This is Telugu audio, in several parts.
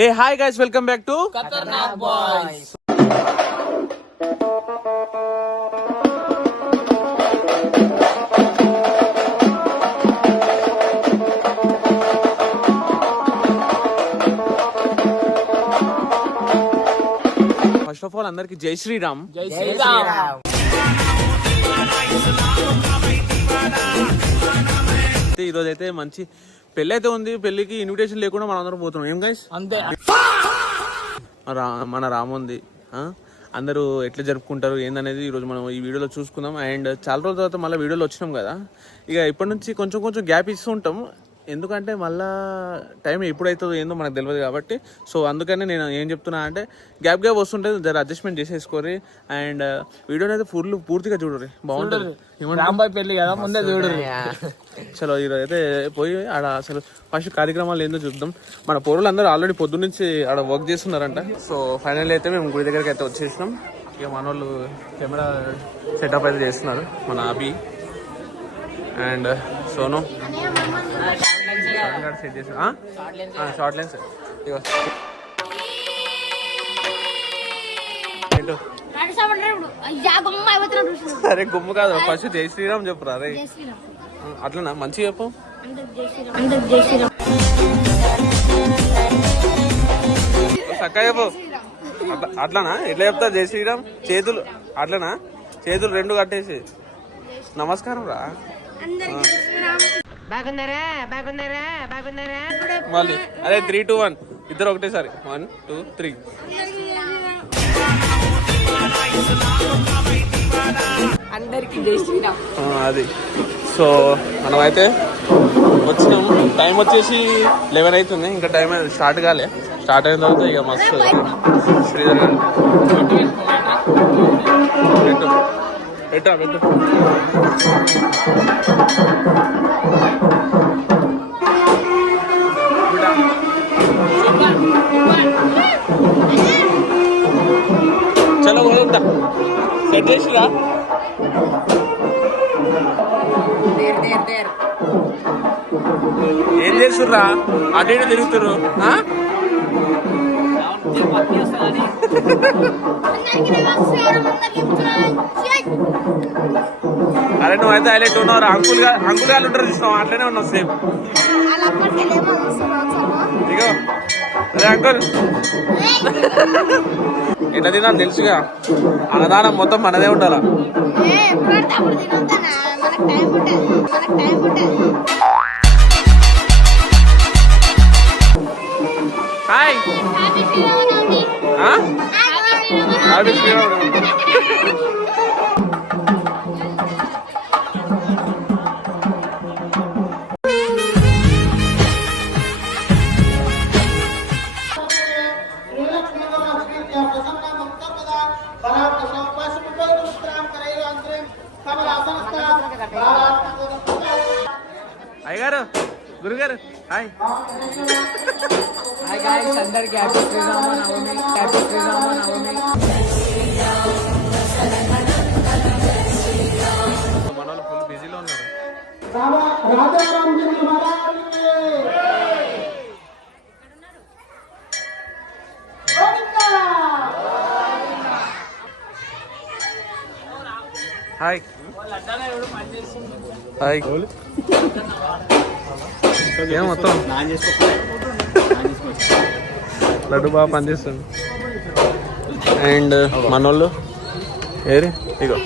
A hi guys, welcome back to Khatarnak boys. First of all అందరికి జై శ్రీరామ్. జై శ్రీరామ్. ఈరోజు అయితే మంచి పెళ్ళి అయితే ఉంది. పెళ్లికి ఇన్విటేషన్ లేకుండా మనం అందరం పోతున్నాం. ఏం గైస్? అంతే. మన రాముంది అందరూ ఎట్లా జరుపుకుంటారు ఏందనేది ఈరోజు మనం ఈ వీడియోలో చూసుకుందాం. అండ్ చాలా రోజుల తర్వాత మళ్ళీ వీడియోలో వచ్చినాం కదా, ఇక ఇప్పటి నుంచి కొంచెం కొంచెం గ్యాప్ ఇస్తూ ఉంటాం. ఎందుకంటే మళ్ళా టైం ఎప్పుడైతుందో ఏందో మనకు తెలియదు కాబట్టి. సో అందుకని నేను ఏం చెప్తున్నా అంటే గ్యాప్ వస్తుంటే జర అడ్జస్ట్మెంట్ చేసేసుకోరి. అండ్ వీడియోని అయితే పూర్తిగా చూడరు, బాగుంటుంది. రాంబాయ్ పెళ్లి కదా, ముందే చూడరు. చలో ఈరోజు అయితే పోయి ఆడ అసలు ఫస్ట్ కార్యక్రమాలు ఏందో చూద్దాం. మన పౌరులు అందరూ ఆల్రెడీ పొద్దు నుంచి ఆడ వర్క్ చేస్తున్నారంట. సో ఫైనల్ అయితే మేము గుడి దగ్గరికి అయితే వచ్చేసినాం. ఇక మన వాళ్ళు కెమెరా సెటప్ అయితే చేస్తున్నారు, మన అభి అండ్ సోను సెట్ చేసి షార్ట్ లెన్స్. అరే గుమ్ము కాదు, ఫస్ట్ జై శ్రీరామ్ చెప్పురా. అరే అట్లనా, మంచిగా చెప్పు. చక్కగా చెప్పు. అట్లనా, ఎట్లా చెప్తా? జై శ్రీరామ్ చేతులు అట్లనా, చేతులు రెండు కట్టేసి నమస్కారం రా. మళ్ళీ అదే 3, 2, 1 ఇద్దరు ఒకటేసారి. 1, 2, 3. అందరికి జై శ్రీరామ్. అది. సో మనం అయితే వచ్చినాం. టైం వచ్చేసి 11 అవుతుంది. ఇంకా టైం స్టార్ట్ కాలే. స్టార్ట్ అయిన తర్వాత ఇక మస్తు శ్రీధర్ గారు పెట్టు. చలో పోతుందా, సెట్ చేసిరా. ఏం చేస్తుర్రా? అటు ఇటు తిరుగుతుర్రు. అరే నువ్వైతే హైలైట్ ఉన్నావు. అంకుల్ గారు ఉంటారు చూసినావు, అట్లనే ఉన్నావు సేమ్. ఇగో అరే అంకుల్ ఎట్లా తినాలి తెలుసుగా. అన్నదానం మొత్తం మనదే ఉండాలా. Hi happy Sriramanavami. అయ్యగారు, గురుగారు హాయ్. హాయ్ గైస్, అందరికి హ్యాపీ శ్రీరామనవమి. హ్యాపీ శ్రీరామనవమి. మన వాళ్ళు ఫుల్ బిజీలో ఉన్నారు. Hi hi. ఏం మొత్తం లడ్డు బాగా పనిచేస్తుంది. అండ్ మనోళ్ళు ఏరి ఇగో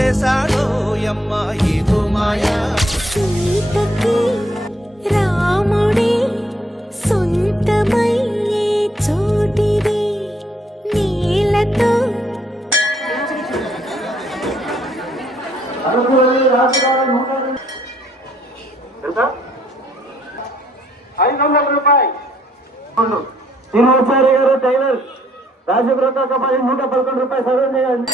చేశాడో యమ్మ ఏదో మాయా. సీతకి రాముడే సొంతమయ్యే చోటిది నీలతో శ్రీనివాసారి గారు టైలర్ రాజగృహ 111 రూపాయలు సర్వం చేయండి.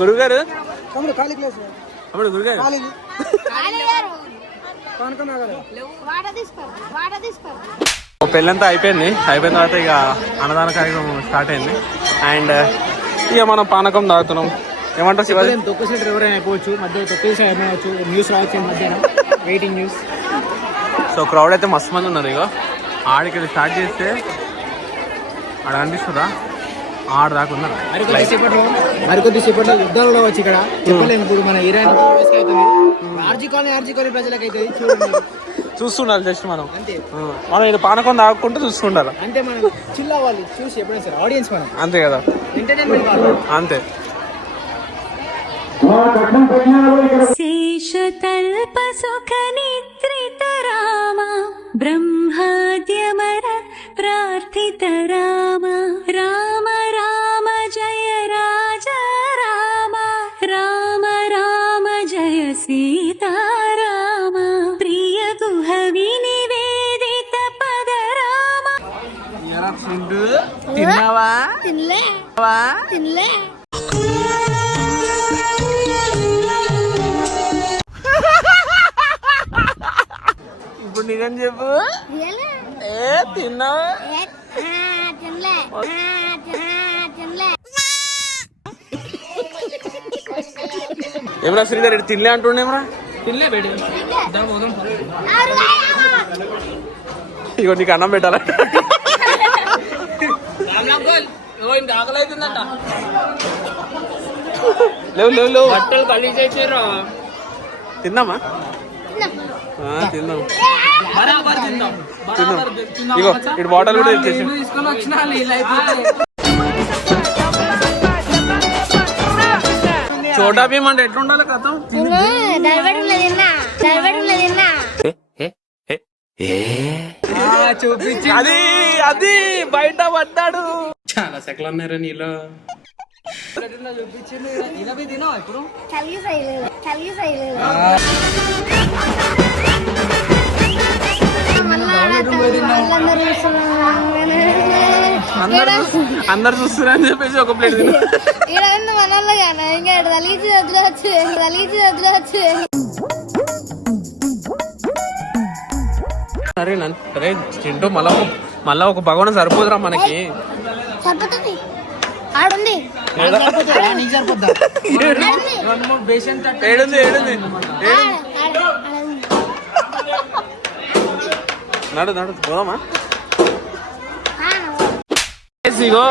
గురుగారు తమ్ముడు ఖాళీ క్లాస్ అప్పుడు గురుగారు పెళ్ళంతా అయిపోయింది. అయిపోయిన తర్వాత ఇక అన్నదాన కార్యక్రమం స్టార్ట్ అయింది. అండ్ ఇక మనం పానకం తాగుతున్నాం. ఏమంటారు శివాజీ? తొక్కేసేటర్ ఎవరైనా అయిపోవచ్చు, మధ్య తొక్కేసి అయిపోవచ్చు, న్యూస్ రావచ్చు మధ్యాహ్నం వెయిటింగ్ న్యూస్. సో క్రౌడ్ అయితే మస్తు మంది ఉన్నారు. ఇక ఆడికి స్టార్ట్ చేస్తే ఆడ కనిపిస్తుందా, ఆడ దాకా ఉన్నారు. మరికొద్ది సేపట్లో యుద్ధాలు కూడా వచ్చి ఇక్కడ చెప్పలేము. ఇప్పుడు మన ఇరాన్ అవుతుంది, ఆర్జీ కాలనీ ప్రజలకు అయితే చూడండి, చూస్తుండాలి జస్ట్ మనం. అంతే మనం ఇది పానకం తాగుకుంటూ చూస్తుండాలి. అంటే మనం చిల్ అవ్వాలి చూసి ఎప్పుడైనా సరే ఆడియన్స్ మనం అంతే కదా, ఎంటర్టైన్మెంట్ కావాలి అంతే. శేషతల్ప సుఖ నిద్రిత రామ బ్రహ్మాద్యమర ప్రార్థిత రామ రామ రామ జయ రాజా రామ రామ రామ జయ సీతారామ ప్రియ గుహ వినివేదిత పద రామ. తిన్నావా? తినలే తినలే. ఇప్పుడు నిజం చెప్పు. ఏ తిన్నావా? ఏమరా శ్రీధర్ ఇటు తినలే అంటుండేమరా? తినలే బేడి ఇగో నీకు అన్నం పెట్టాలా? ఆకలైతుందంట, లేవు లేవు లేవు. బట్టలు ఖాళీ చేసారు. తిందామా? తిందాం బరాబర్ తిందాం. తిందాం. ఇగో ఇటు బాటిల్ కూడా తెచ్చేసి. తీసుకొని వచ్చిన నీళ్ళు అయిపోతాయి. చోటా భీమ్ అంటే ఎట్లుండాలి కథం? చూపించి అది అది బయట పడ్డాడు. చాలా సెకలు అన్నారా నీలో. చూపించింది ఇలా తినావా ఇప్పుడు? అందరు చూస్తున్నారని చెప్పేసి ఒక ప్లేట్ తిన్నా. అరే అరే చింటూ మళ్ళా ఒక భగవాన్ సరిపోదురా మనకి. ఆడుంది ఏడుంది ఏడుంది నడు నడు పోదామా? ఇగో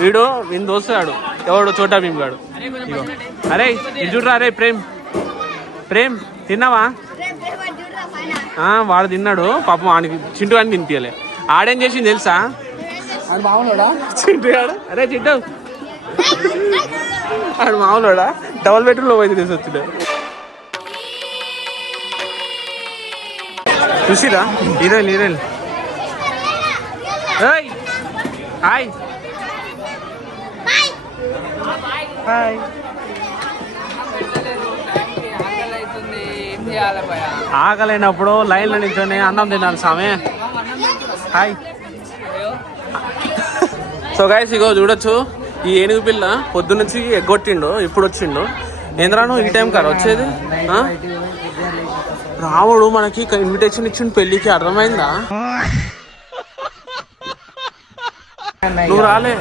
వీడు వీని దోస్తాడు ఎవడు చోటా భీమ్ గాడు. ఇగో అరే ఇది చూడరా. అరే ప్రేమ్ ప్రేమ్ తిన్నావా? వాడు తిన్నాడు పాపం. వాడికి చింటూ అని తినిపించలే. ఆడేం చేసింది తెలుసా చింటూ గాడు? అరే చింటూ ఆడు మామూలుడా డబుల్ బెడ్రూమ్ లో పోయి తీసి వచ్చిండు. చూసిరా హీరోయిన్ హీరోయిన్. Hi hi. ఆకలైనప్పుడు లైన్లో నిల్చొని అన్నం తినాలి సామె. హాయ్. సో గైస్ ఇగో చూడొచ్చు, ఈ ఏనుగు పిల్ల పొద్దు నుంచి ఎగ్గొట్టిండు, ఇప్పుడు వచ్చిండు. ఏంద్రాను ఈ టైం కాదు వచ్చేది? రాముడు మనకి ఇన్విటేషన్ ఇచ్చిండు పెళ్ళికి, అర్థమైందా? నువ్వు రాలే.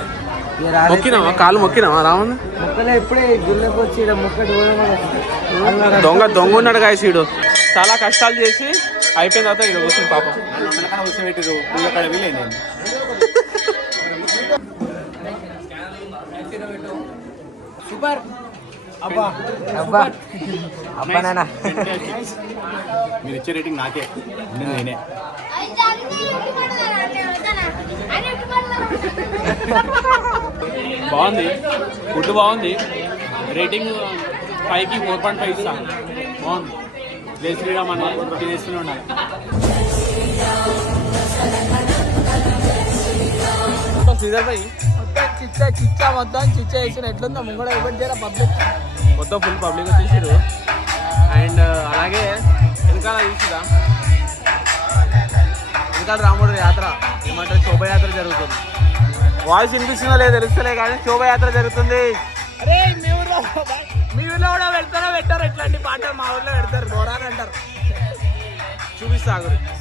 మొక్కినావా కాలు మొక్కినావా రావణ మొక్కలే ఇప్పుడే గుళ్ళకి వచ్చి ఈడ మొక్కటి దొంగ దొంగ ఉన్నాడు గాయ సీడు చాలా కష్టాలు చేసి అయిపోయిన తర్వాత ఇక్కడ కూర్చుని పాపం సూపర్ అబ్బా అబ్బా అబ్బా నాన్న మీరు ఇచ్చే రేటింగ్ నాకే నేనే బాగుంది ఫుడ్ బాగుంది రేటింగ్ 5కి 4.5 ఇస్తాను బాగుంది జై శ్రీరామ్ అన్న తినేస్తూనే ఉండాలి శ్రీధర్ భాయ్ చిచ్చా మొత్తం చిచ్చా వేసిన ఎట్లుందో ముంగడ ఇవ్వండి జర పబ్లిక్ మొత్తం ఫుల్ పబ్లిక్ వచ్చేసారు అండ్ అలాగే వెనకాల చూసిరా వెనకాల రాముడు యాత్ర ఏమంటారు శోభయాత్ర జరుగుతుంది వాయిస్ వినిపిస్తుందో లేదో తెలుస్తలే కానీ శోభయాత్ర జరుగుతుంది అరే మీ ఊర్లో కూడా పెడతారో పెట్టారు ఎట్లాంటి పాటలు మా ఊర్లో పెడతారు బోరాని అంటారు చూపిస్తా గురించి